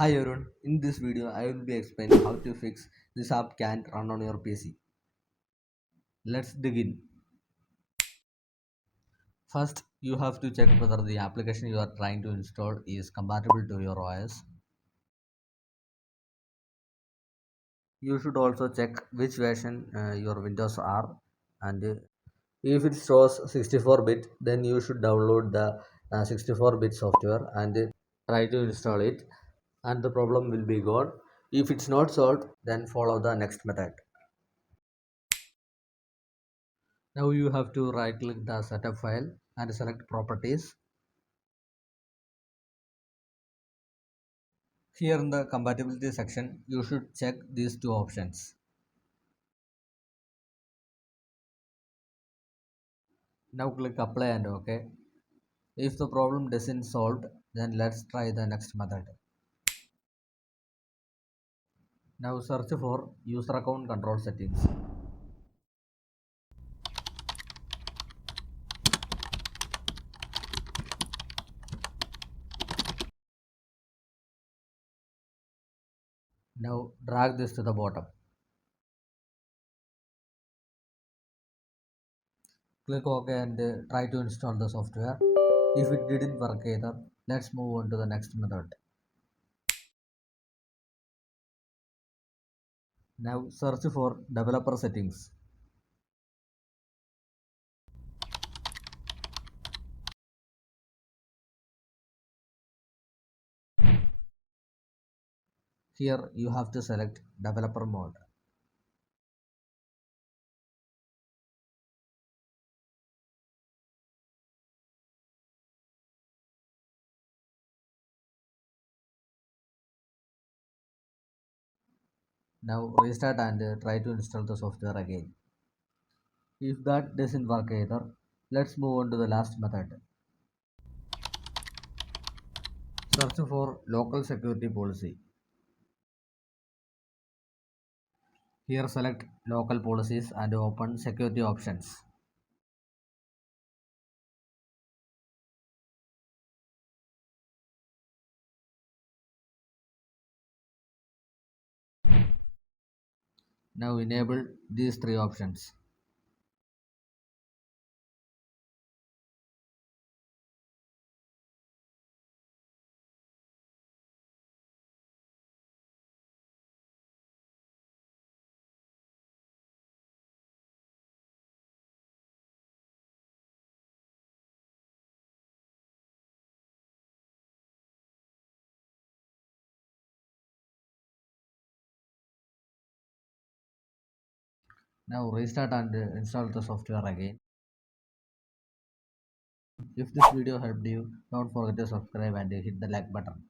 Hi everyone, in this video I will be explaining how to fix this app can't run on your PC. Let's begin. First, you have to check whether the application you are trying to install is compatible to your OS. You should also check which version your Windows are, and if it shows 64-bit, then you should download the 64-bit software and try to install it, and the problem will be gone. If it's not solved, then follow the next method. Now you have to right click the setup file and select properties. Here in the compatibility section, you should check these two options. Now click apply and OK. If the problem doesn't solve, then let's try the next method. Now search for user account control settings. Now drag this to the bottom. Click OK and try to install the software. If it didn't work either, let's move on to the next method. Now search for developer settings. Here you have to select developer mode. Now restart and try to install the software again. If that doesn't work either, let's move on to the last method. Search for local security policy. Here select local policies and open security options. Now enable these three options. Now restart and install the software again. If this video helped you, don't forget to subscribe and hit the like button.